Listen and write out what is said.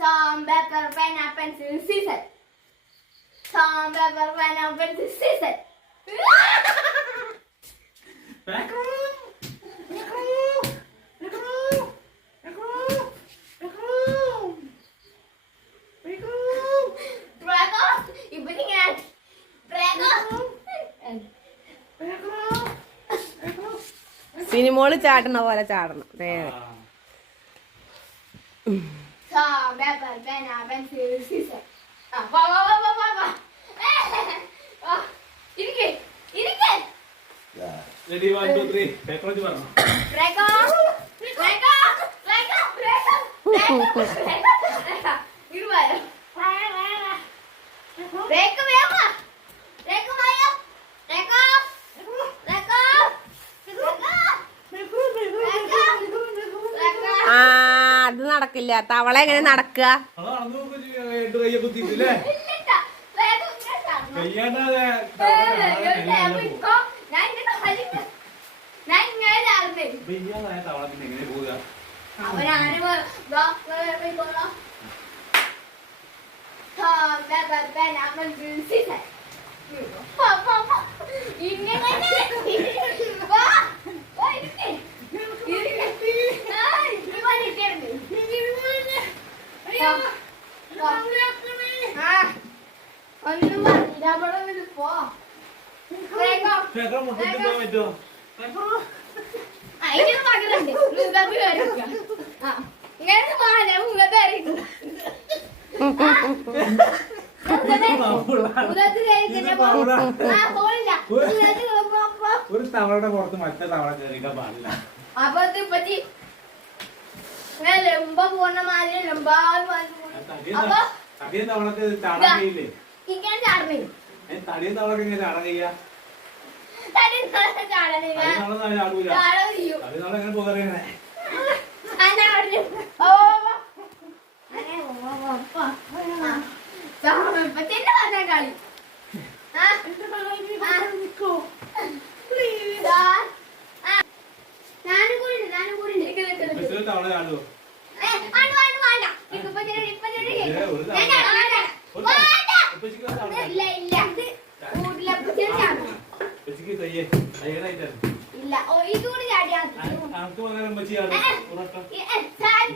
Salt, pepper, pineapple, pencil, scissors. Salt, pepper, pineapple, pencil, scissors. സിനിമോള് ചാടണ പോലെ ചാടണം നേരെ. Salt, pepper, pineapple, pencil, scissors. Ready, 1, 2, 3. Paper വെച്ച് പറഞ്ഞു. ആ അത് നടക്കില്ല. തവള എങ്ങനെ നടക്കുക? ഒരു തവളയുടെ പുറത്ത് മറ്റേ തവള കയറിക്കാൻ പാടില്ല. അപ്പൊ ഇപ്പറ്റി ലംബ പോണ മാതിരി തടിയും തവളക്ക് ചാടാൻ കഴിയില്ലേ? ചാടണേ തടിയും തവളക്ക് ഇങ്ങനെ ചാടാൻ കഴിയാ? എങ്ങനെ പോകാറിയണേ? കളി തവള ചാടുവോ? ഇല്ല ഇതുകൂടി ചാടിയാ സായി